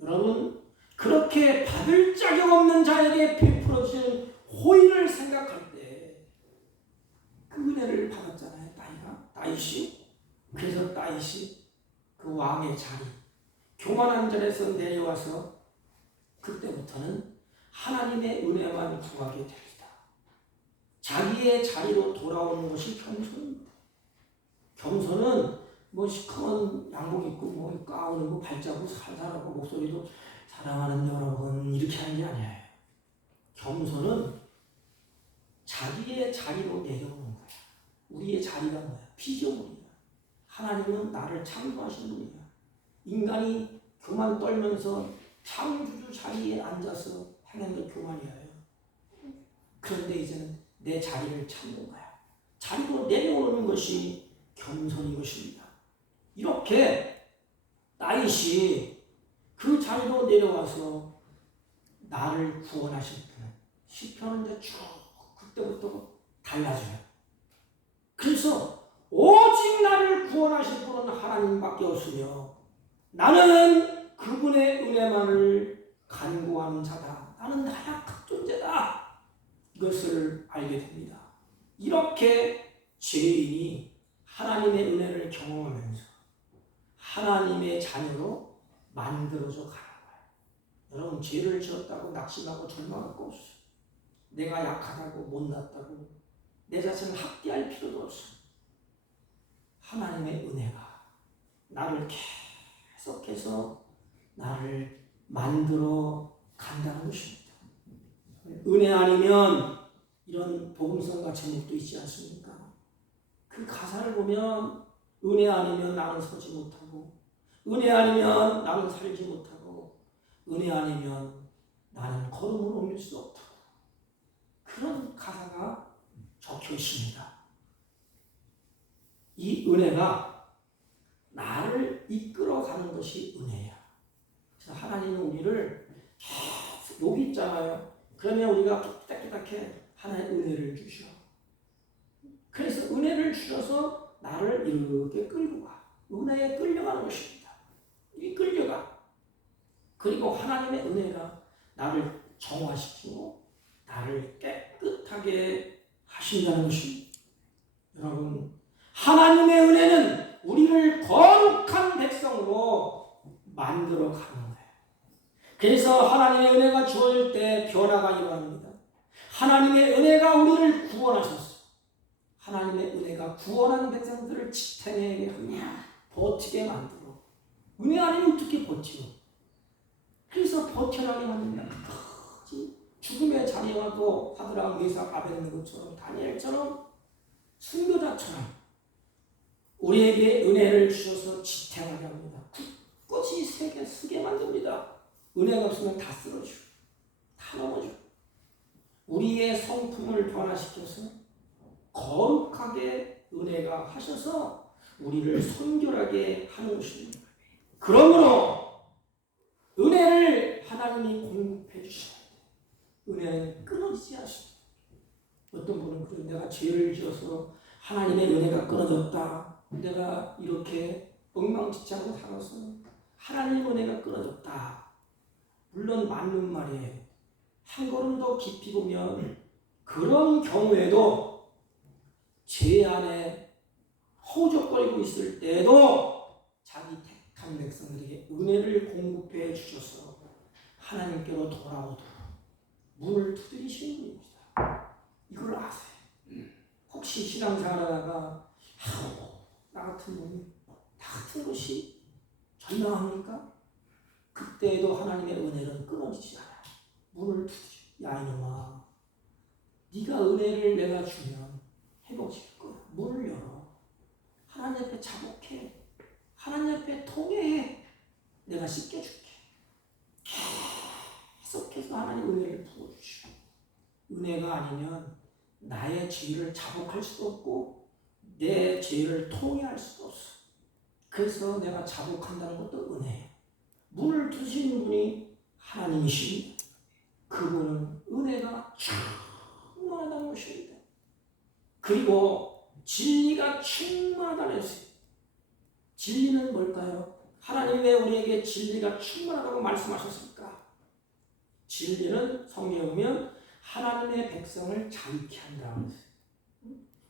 여러분, 그렇게 받을 자격 없는 자에게 베풀어주신 호의를 생각할 때 그 은혜를 받았잖아요. 다윗이. 그래서 다윗이 그 왕의 자리, 교만한 자리에서 내려와서 그때부터는 하나님의 은혜만 구하게 됩니다. 자기의 자리로 돌아오는 것이 겸손입니다. 겸손은 뭐 시커먼 양복 입고 뭐 가운을 뭐 발자국 살살하고 목소리도 사랑하는 여러분 이렇게 하는 게 아니에요. 겸손은 자기의 자리로 내려오는 거야. 우리의 자리가 뭐야? 피조물이야. 하나님은 나를 창조하신 분이야. 인간이 교만 떨면서 창조주 자리에 앉아서 행하는 게 교만이에요. 그런데 이제는 내 자리를 찾는 거야. 자리로 내려오는 것이 겸손인 것입니다. 이렇게 다윗이 그 자리로 내려와서 나를 구원하실 분은 시편은 이제 쭉 그때부터 달라져요. 그래서 오직 나를 구원하실 분은 하나님밖에 없으며 나는 그분의 은혜만을 간구하는 자다. 나는 나약한 존재다. 이것을 알게 됩니다. 이렇게 죄인이 하나님의 은혜를 경험하면서 하나님의 자녀로 만들어져 가는 거예요. 여러분 죄를 지었다고 낙심하고 절망할 거 없어요. 내가 약하다고 못났다고 내 자신을 학대할 필요도 없어요. 하나님의 은혜가 나를 계속해서 나를 만들어 간다는 것입니다. 은혜 아니면 이런 복음성과 제목도 있지 않습니까? 그 가사를 보면 은혜 아니면 나는 서지 못하고 은혜 아니면 나는 살지 못하고 은혜 아니면 나는 걸음을 옮길 수 없다고 그런 가사가 적혀 있습니다. 이 은혜가 나를 이끌어가는 것이 은혜야. 그래서 하나님은 우리를 계속 여기 있잖아요. 그러면 우리가 깨끗하게 하나의 은혜를 주셔. 그래서 은혜를 주셔서 나를 이렇게 끌고 가. 은혜에 끌려가는 것입니다. 이 끌려가. 그리고 하나님의 은혜가 나를 정화시키고 나를 깨끗하게 하신다는 것입니다. 여러분, 하나님의 은혜는 우리를 거룩한 백성으로 만들어 가는 거예요. 그래서 하나님의 은혜가 주어질 때 변화가 일어납니다. 하나님의 은혜가 우리를 구원하셨어요. 하나님의 은혜가 구원하는 백성들을 지탱하게 하냐, 버티게 만들어. 은혜 아니면 어떻게 버텨? 그래서 버텨나게 만든다. 죽음의 자리에 와도 하드락, 메삭, 아벳네고처럼 다니엘처럼 순교자처럼 우리에게 은혜를 주셔서 지탱하게 합니다. 굳이 쓰게 만듭니다. 은혜가 없으면 다 쓰러져. 다 넘어져. 우리의 성품을 변화시켜서 거룩하게 은혜가 하셔서 우리를 선결하게 하는 것입니다. 그러므로 은혜를 하나님이 공급해 주셔야 돼요. 은혜는 끊어지지 않습니다. 어떤 분은 그래요. 내가 죄를 지어서 하나님의 은혜가 끊어졌다. 내가 이렇게 엉망진창으로 살아서 하나님의 은혜가 끊어졌다. 물론 맞는 말이에요. 한 걸음 더 깊이 보면 그런 경우에도 죄 안에 허우적거리고 있을 때도 자기 택한 백성들에게 은혜를 공급해 주셔서 하나님께로 돌아오도록 문을 두드리시는 분입니다. 이걸 아세요? 혹시 신앙생활하다가 나 같은 분이 나 같은 것이 절망합니까? 그때에도 하나님의 은혜는 끊어지지 않아요. 문을 두드려. 야 이놈아, 네가 은혜를 내가 주면 회복시킬 거야. 문을 열어. 하나님 앞에 자복해. 하나님 앞에 통회해. 내가 씻겨줄게. 계속해서 하나님 은혜를 부어주시고, 은혜가 아니면 나의 죄를 자복할 수도 없고 내 죄를 통회할 수도 없어. 그래서 내가 자복한다는 것도 은혜예요. 문을 두시는 분이 하나님이십니다. 그분은 은혜가 충만하다는 것입니다. 그리고 진리가 충만하다는 것이에요. 진리는 뭘까요? 하나님 왜 우리에게 진리가 충만하다고 말씀하셨습니까? 진리는 성경에 보면 하나님의 백성을 자유케 한다는 것이에요.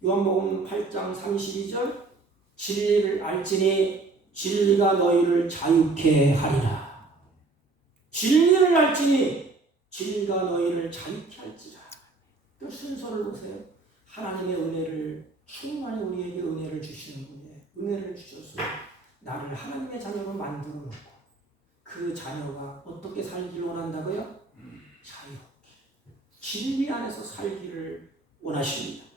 요한복음 8장 32절 진리를 알지니 진리가 너희를 자유케 하리라. 진리를 알지니 진리가 너희를 자유케 할지라. 그 순서를 보세요. 하나님의 은혜를 충만히 우리에게 은혜를 주시는 분이에요. 은혜를 주셔서 나를 하나님의 자녀로 만들어 놓고 그 자녀가 어떻게 살기를 원한다고요? 자유롭게 진리 안에서 살기를 원하십니다.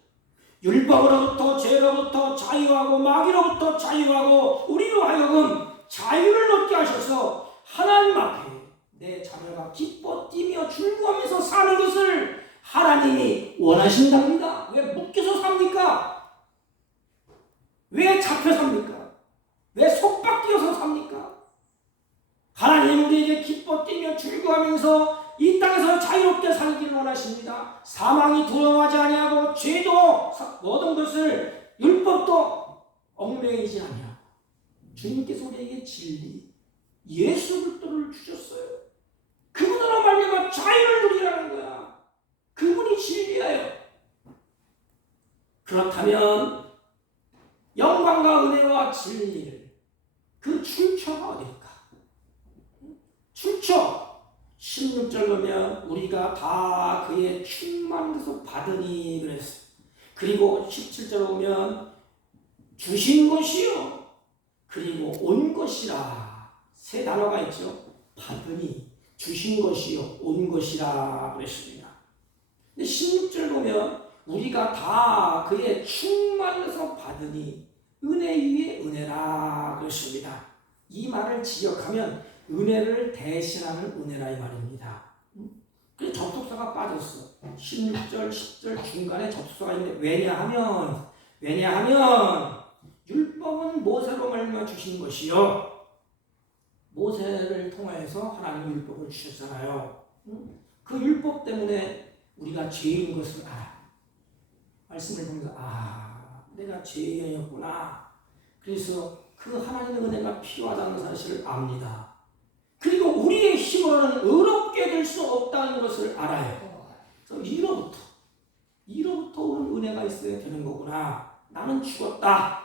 율법으로부터 죄로부터 자유하고 마귀로부터 자유하고 우리로 하여금 자유를 얻게 하셔서 하나님 앞에 내 자녀가 기뻐 뛰며 즐거워하면서 사는 것을 하나님이 원하신답니다. 왜 묶여서 삽니까? 왜 잡혀 삽니까? 왜 속박되어서 삽니까? 하나님 우리에게 기뻐 뛰며 즐거워하면서 이 땅에서 자유롭게 살기를 원하십니다. 사망이 두려워하지 아니하고 죄도 모든 것을 율법도 얽매이지 아니하고 주님께서 우리에게 진리 예수 그리스도를 주셨어요. 그분으로 말미암아 자유를 누리라는 거야. 그분이 진리예요. 그렇다면 영광과 은혜와 진리를 그 출처가 어딜까? 출처 16절 보면 우리가 다 그의 충만해서 받으니 그랬어요. 그리고 17절 보면 주신 것이요 그리고 온 것이라 세 단어가 있죠. 받으니 주신 것이요 온 것이라 그랬습니다. 근데 16절 보면 우리가 다 그의 충만해서 받으니 은혜 위에 은혜라 그랬습니다. 이 말을 지역하면 은혜를 대신하는 은혜라 이 말입니다. 그래서 접속사가 빠졌어. 16절, 10절 중간에 접속사가 있는데 왜냐하면 율법은 모세로 말미암아 주신 것이요. 모세를 통해서 하나님 율법을 주셨잖아요. 그 율법 때문에 우리가 죄인 것을 알아. 말씀을 보면서 내가 죄인이었구나. 그래서 그 하나님의 은혜가 필요하다는 사실을 압니다. 그리고 우리의 힘으로는 의롭게 될 수 없다는 것을 알아요. 그래서 이로부터 오는 은혜가 있어야 되는 거구나. 나는 죽었다.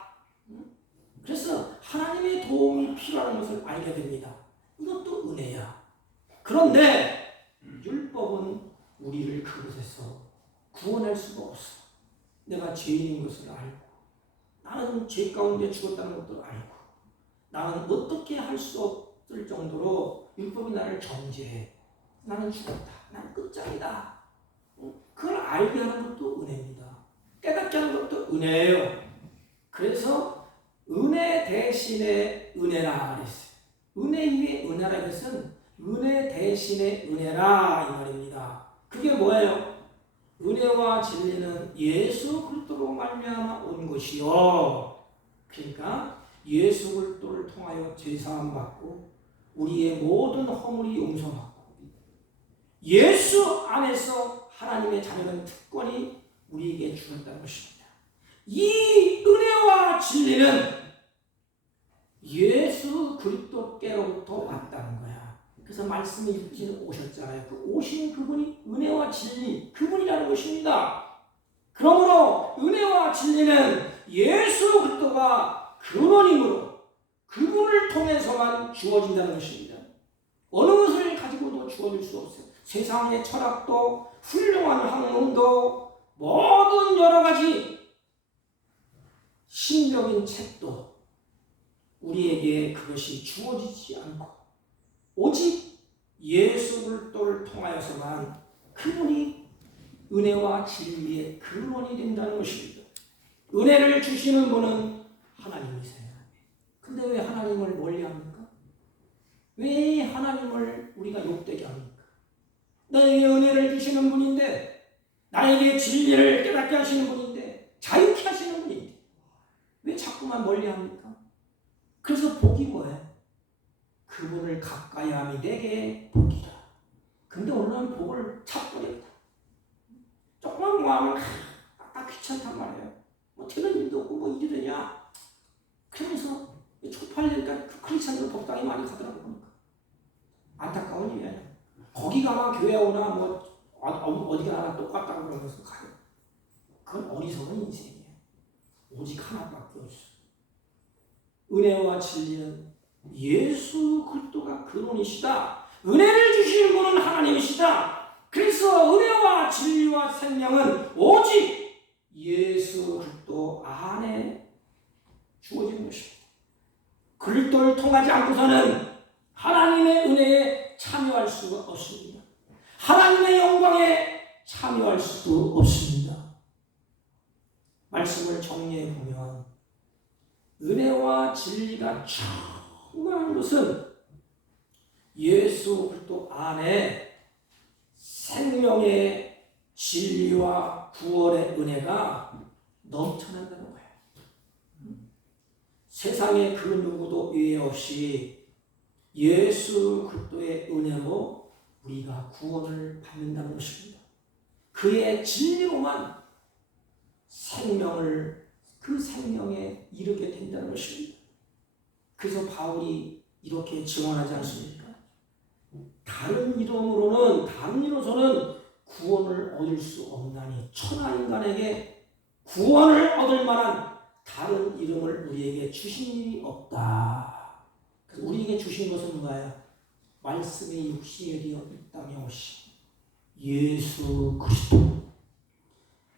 그래서 하나님의 도움이 필요한 것을 알게 됩니다. 이것도 은혜야. 그런데 율법은 우리를 그곳에서 구원할 수가 없어. 내가 죄인인 것을 알고 나는 죄 가운데 죽었다는 것도 알고 나는 어떻게 할 수 없을 정도로 율법이 나를 정죄해. 나는 죽었다. 나는 끝장이다. 그걸 알게 하는 것도 은혜입니다. 깨닫게 하는 것도 은혜예요. 그래서 은혜 대신에 은혜라 그랬어요. 은혜 위에 은혜라 것은 은혜 대신에 은혜라 이 말입니다. 그게 뭐예요? 은혜와 진리는 예수 그리스도로 말미암아 온 것이요. 그러니까 예수 그리스도를 통하여 죄사함 받고 우리의 모든 허물이 용서받고 예수 안에서 하나님의 자녀는 특권이 우리에게 주었다는 것입니다. 이 은혜와 진리는 예수 그리스도께로부터 왔다는 거야. 그래서 말씀이 이렇게 오셨잖아요. 그 오신 그분이 은혜와 진리 그분이라는 것입니다. 그러므로 은혜와 진리는 예수 그리스도가 근원이므로 그분을 통해서만 주어진다는 것입니다. 어느 것을 가지고도 주어질 수 없어요. 세상의 철학도 훌륭한 학문도 모든 여러 가지 신적인 책도 우리에게 그것이 주어지지 않고 오직 예수 그리스도를 통하여서만 그분이 은혜와 진리의 근원이 된다는 것입니다. 은혜를 주시는 분은 하나님이세요. 근데 왜 하나님을 멀리합니까? 왜 하나님을 우리가 욕되게 합니까? 나에게 은혜를 주시는 분인데 나에게 진리를 깨닫게 하시는 분인데 자유케 하시는 분인데 왜 자꾸만 멀리합니까? 그래서 복이 뭐예요? 그분을 가까이 함이 내게 복이라. 근데 오늘은 복을 찾버렸다. 조금만 뭐 하면 귀찮단 말이에요. 뭐 되는 일도 없고 뭐 일이 되냐. 그러면서 초팔리니까 크리스찬들 법당에 많이 가더라고 보니까. 안타까운 일이야. 거기 가면 교회 오나 뭐 어디 가나 똑같다고 그러면서 가요. 그건 어리석은 인생이에요. 오직 하나밖에 없어. 은혜와 진리는 예수 그리스도가 근원이시다. 은혜를 주시는 분은 하나님이시다. 그래서 은혜와 진리와 생명은 오직 예수 그리스도 안에 주어진 것입니다. 그리스도를 통하지 않고서는 하나님의 은혜에 참여할 수가 없습니다. 하나님의 영광에 참여할 수도 없습니다. 말씀을 정리해 보면 은혜와 진리가 충만한 것은 예수 그리스도 안에 생명의 진리와 구원의 은혜가 넘쳐난다는 거예요. 세상에 그 누구도 예외 없이 예수 그리스도의 은혜로 우리가 구원을 받는다는 것입니다. 그의 진리로만 그 생명에 이르게 된다는 것입니다. 그래서 바울이 이렇게 증언하지 않습니까? 다른 이로서는 구원을 얻을 수 없나니 천하 인간에게 구원을 얻을 만한 다른 이름을 우리에게 주신 일이 없다. 그래서 우리에게 주신 것은 뭐예요? 말씀의 육신이 되어 이 땅에 오신 예수 그리스도.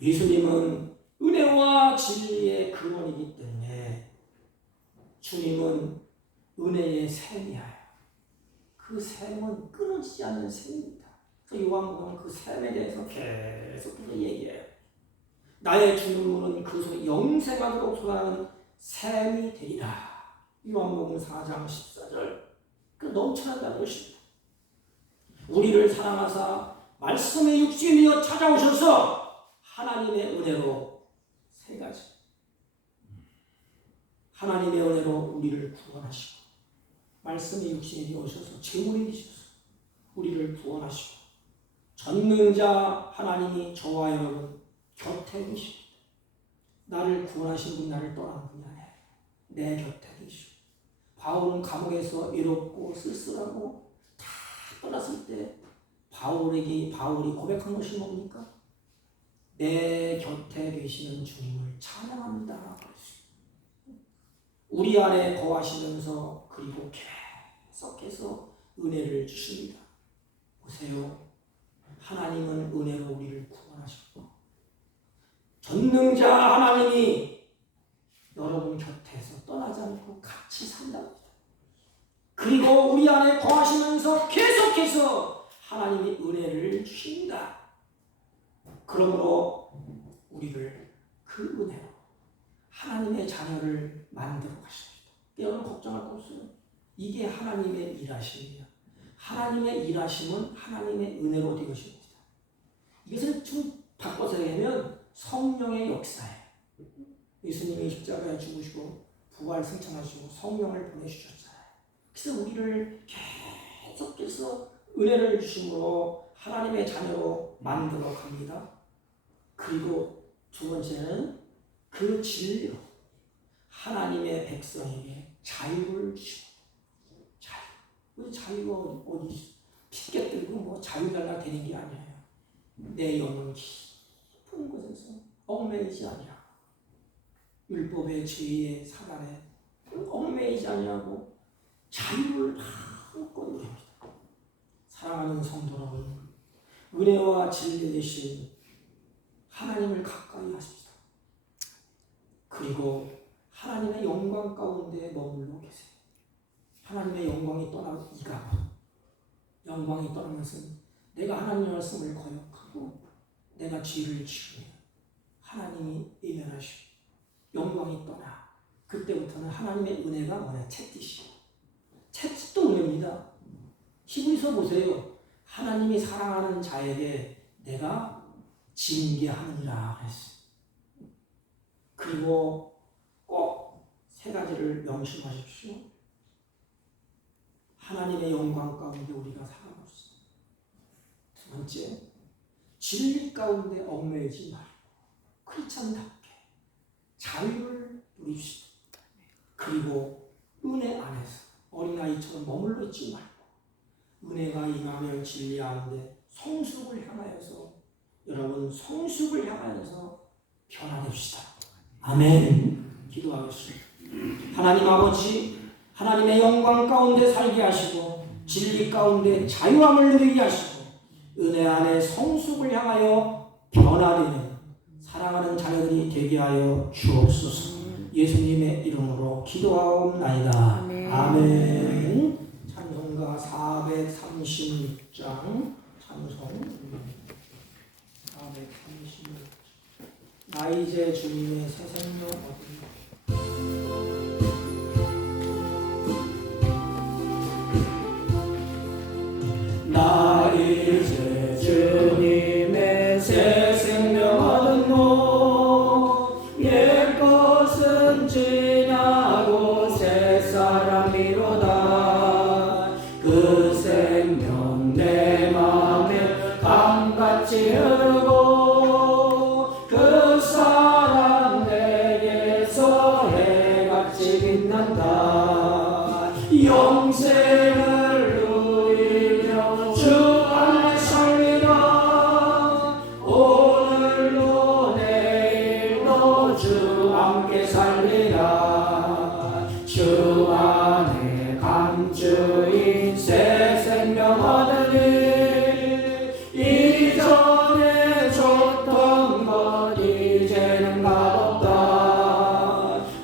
예수님은 은혜와 진리의 근원이기 때문에 주님은 은혜의 샘이에요. 그 샘은 끊어지지 않는 샘입니다. 그래서 요한복음은 그 샘에 대해서 계속 얘기해요. 나의 주는 문은 그 속에 영생하도록 솟아나는 샘이 되리라. 요한복음 4장 14절. 그 넘쳐난다는 것입니다. 우리를 사랑하사 말씀의 육신이여 찾아오셔서 하나님의 은혜로 세 가지. 하나님의 은혜로 우리를 구원하시고 말씀의 육신이 오셔서 제물이 되셔서 우리를 구원하시고 전능자 하나님이 저와 여러분 곁에 계십니다. 나를 구원하신 분, 나를 떠난 분이 아니에요. 내 곁에 계시고 바울은 감옥에서 외롭고 쓸쓸하고 다 떠났을 때 바울이 고백한 것이 뭡니까? 내 곁에 계시는 주님을 찬양합니다. 우리 안에 거하시면서 그리고 계속해서 은혜를 주십니다. 보세요. 하나님은 은혜로 우리를 구원하셨고 전능자 하나님이 여러분 곁에서 떠나지 않고 같이 산답니다. 그리고 우리 안에 거하시면서 계속해서 하나님이 은혜를 주십니다. 그러므로 우리를 그 은혜로 하나님의 자녀를 만들어 가십니다. 여러분 걱정할 거 없어요. 이게 하나님의 일하심이에요. 하나님의 일하심은 하나님의 은혜로 된 것입니다. 이것을 좀 바꿔서 얘기하면 성령의 역사예요. 예수님이 십자가에 죽으시고 부활 승천하시고 성령을 보내주셨잖아요. 그래서 우리를 계속해서 은혜를 주심으로 하나님의 자녀로 만들어 갑니다. 그리고 두 번째는 그 진리로 하나님의 백성에게 자유를 주시고 자유가 어디 핑계 들고 뭐 자유 달라 되는 게 아니에요. 내 영혼 깊은 곳에서 얽매이지 아니하고 율법의 죄의 사단에 얽매이지 아니하고 자유를 마음껏 누립니다. 사랑하는 성도 여러분, 은혜와 진리 되신 하나님을 가까이 하십시다. 그리고 하나님의 영광 가운데 머물러 계세요. 하나님의 영광이 떠나면 영광이 떠나는 것은 내가 하나님의 말씀을 거역하고 내가 죄를 지으면 하나님이 예면하시고 영광이 떠나 그때부터는 하나님의 은혜가 뭐냐? 채찍이시고 채찍도 은혜입니다. 히브리서 보세요. 하나님이 사랑하는 자에게 내가 징계하느니라 그랬어요. 그리고 꼭 세 가지를 명심하십시오. 하나님의 영광 가운데 우리가 살아가고 있습니다. 두 번째, 진리 가운데 얽매이지 말고 크리스찬답게 자유를 누립시다. 그리고 은혜 안에서 어린아이처럼 머물러 있지 말고 은혜가 임하면 진리 가운데 성숙을 향하여서 여러분 성숙을 향하여서 변화됩시다. 아멘. 기도하겠습니다. 하나님 아버지, 하나님의 영광 가운데 살게 하시고 진리 가운데 자유함을 누리게 하시고 은혜 안에 성숙을 향하여 변화되는 사랑하는 자녀들이 되게 하여 주옵소서. 예수님의 이름으로 기도하옵나이다. 아멘. 찬송가 436장 찬송 436. 나 이제 주님의 새 생명 얻으리. 나 이제 주님의 새 생명 얻었노. 옛 것은 지나고 새 사람이로다. 그 생명 내 맘에 강같이 흐르고 그 사랑 내게서 해같이 빛난다. 영생을 누리며 주 안에 살리라. 오늘도 내일도 주 함께 살리라. 주 안에 감주인 새 생명 얻으니 이전에 줬던 것 이제는 값없다.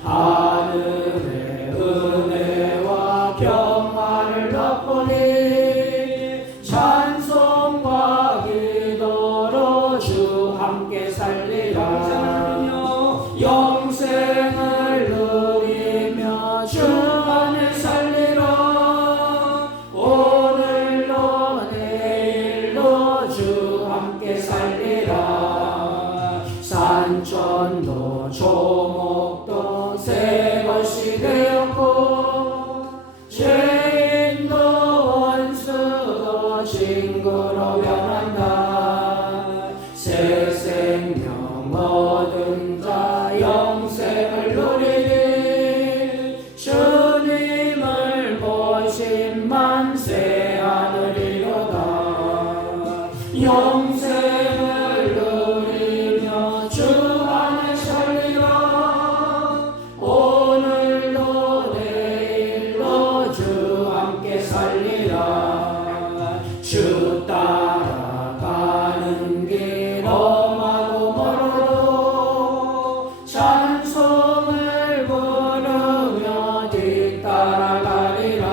하늘의 은혜와 평화를 덮으니 찬송과 기도로 주 함께 살리라. 영생을 누리며 주 안에 살리라. 오늘도 내일도 주 함께 살리라. 산천도 조목도 새 것이 되었고 죄인도 원수도 친구로 변한다. 새 생명 얻은 자 영생을 누리니 주님을 보신 만세 하늘이로다. 영생을 누리며 주 안에 살리라. 오늘도 내일도 주 함께 살리라. 주 따라가는 길 험하고 멀어도 찬송을 부르며 뒤따라가리라.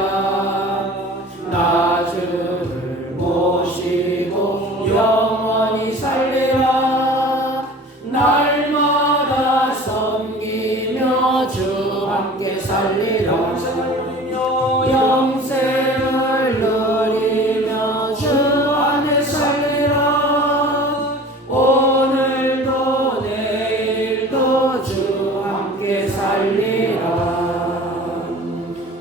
나 주를 모시고 영원히 살리라. 날마다 섬기며 주 함께 살리라. 영생을 누리며 주 안에 살리라. 오늘도 내일도 주 함께 살리라.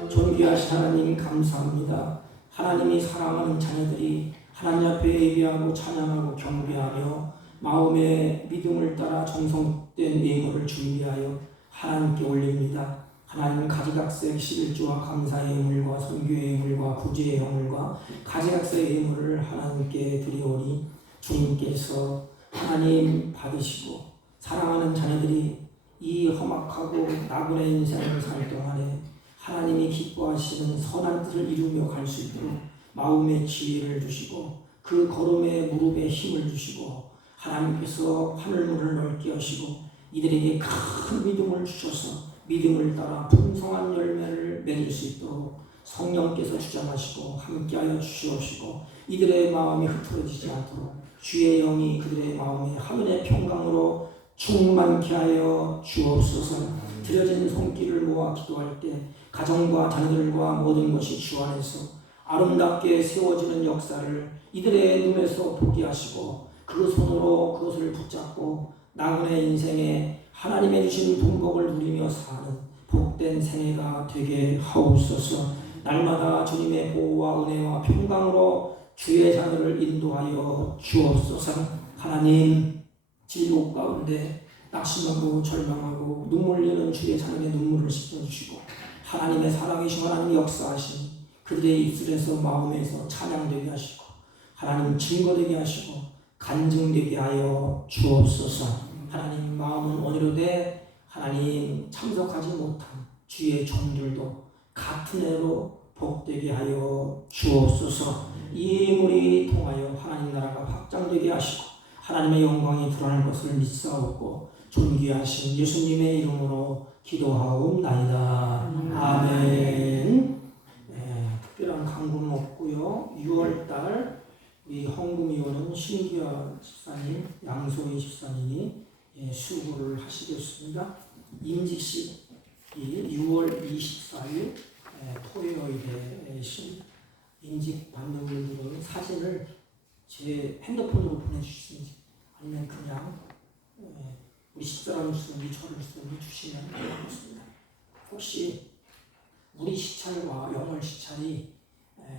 존귀하신 하나님 감사합니다. 하나님이 사랑하는 자녀들이 하나님 앞에 예배하고 찬양하고 경배하며 마음의 믿음을 따라 정성된 예물을 준비하여 하나님께 올립니다. 하나님은 가지각색 11조와 감사의 예물과 선교의 예물과 구제의 예물과 가지각색 예물을 하나님께 드리오니 주님께서 하나님 받으시고 사랑하는 자녀들이 이 험악하고 나그네 인생을 살 동안에 하나님이 기뻐하시는 선한 뜻을 이루며 갈 수 있도록 마음의 지혜를 주시고 그 걸음의 무릎에 힘을 주시고 하나님께서 하늘문을 넓게 하시고 이들에게 큰 믿음을 주셔서 믿음을 따라 풍성한 열매를 맺을 수 있도록 성령께서 주장하시고 함께하여 주시옵시고 이들의 마음이 흩어지지 않도록 주의 영이 그들의 마음에 하늘의 평강으로 충만케 하여 주옵소서. 드려진 손길을 모아 기도할 때 가정과 자녀들과 모든 것이 주 안에서 아름답게 세워지는 역사를 이들의 눈에서 보게 하시고 그 손으로 그것을 붙잡고 나그네 인생에 하나님의 주신 분복을 누리며 사는 복된 생애가 되게 하옵소서. 날마다 주님의 보호와 은혜와 평강으로 주의 자녀를 인도하여 주옵소서. 하나님 진옥 가운데 낙심하고 절망하고 눈물 흘리는 주의 자녀의 눈물을 씻겨주시고 하나님의 살아계신 하나님의 역사하신 그들의 입술에서 마음에서 찬양되게 하시고 하나님 증거되게 하시고 간증되게 하여 주옵소서. 하나님 마음은 온유로되 하나님 참석하지 못한 주의 종들도 같은 애로 복되게 하여 주옵소서. 이 인물이 통하여 하나님 나라가 확장되게 하시고 하나님의 영광이 드러날 것을 믿사옵고 존귀하신 예수님의 이름으로 기도하옵나이다. 아멘. 특별한 강구는 없고요. 6월달 우리 헌금위원은 신기아 집사님, 양소희 집사님이 수고를 하시겠습니다. 임직식이 6월 24일 토요일에 임직 받는 분들은 사진을 제 핸드폰으로 보내주시든지 아니면 그냥 우리 식사람 쓰니 저를 쓰니 주시면 되겠습니다. 혹시 우리 시찰과 영월 시찰이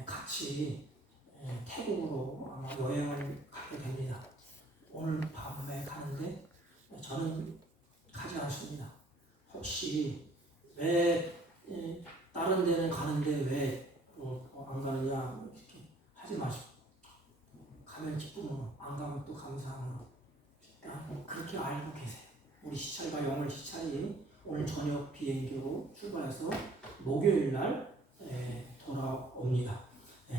같이 태국으로 아마 여행을 가게 됩니다. 오늘 밤에 가는데 저는 가지 않습니다. 혹시 왜 다른 데는 가는데 왜 안 가느냐 이렇게 하지 마시고 가면 기쁘고 안 가면 또 감사하고 그렇게 알고 계세요. 우리 시찰과 영월 시찰이 오늘 저녁 비행기로 출발해서 목요일 날 돌아옵니다.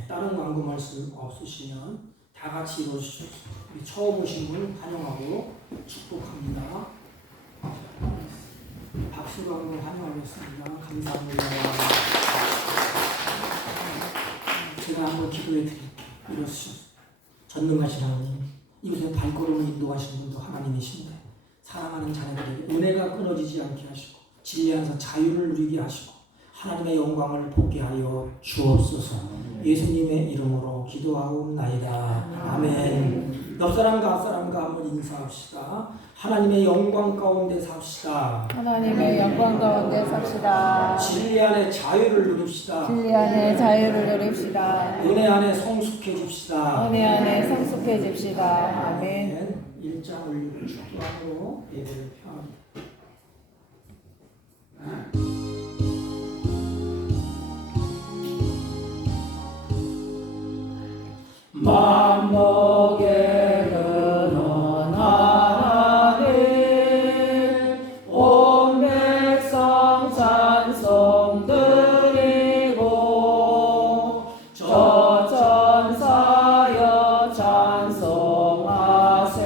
다른 광고 말씀 없으시면 다 같이 이루어주시죠. 우리 처음 오신 분 환영하고 축복합니다. 박수로 한번 환영하겠습니다. 감사합니다. 제가 한번 기도해 드릴게요. 이러시죠. 전능하신 하나님, 이곳에 발걸음을 인도하시는 분도 하나님이십니다. 사랑하는 자녀들에게 은혜가 끊어지지 않게 하시고 진리 안에서 자유를 누리게 하시고 하나님의 영광을 보게 하여 주옵소서. 예수님의 이름으로 기도하옵나이다. 아멘. 옆사람과 앞사람과 한번 인사합시다. 하나님의 영광 가운데 삽시다. 하나님의 영광 가운데 삽시다. 진리 안에 자유를 누립시다. 진리 안에 자유를 누립시다. 은혜 안에 성숙해집시다. 은혜 안에 성숙해집시다. 아멘. 1장 올리고 축도하고 예배를 펴합니다. 만복에 근원 하나님 온 백성 찬송 드리고 저 천사여 찬송하세.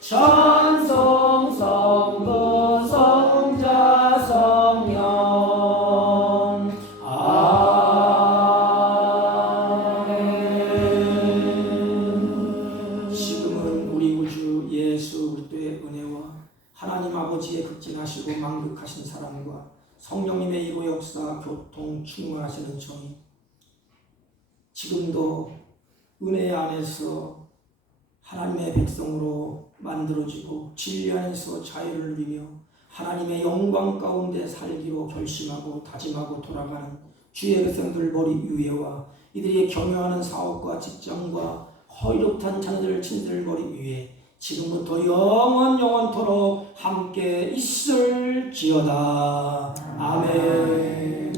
찬송 성부 성자 성령 아멘. 지금은 우리 구주 예수 그리스도의 은혜와 하나님 아버지의 극진하시고 만극하신 사랑과 성령님의 이로 역사 교통 충만하시는 정의 지금도 은혜 안에서 하나님의 백성으로 만들어지고 진리 안에서 자유를 누리며 하나님의 영광 가운데 살기로 결심하고 다짐하고 돌아가는 주의 백성들 머리 위에와 이들이 경영하는 사업과 직장과 허위롭단 자녀들 친들 머리 위에 지금부터 영원토록 함께 있을지어다. 아멘.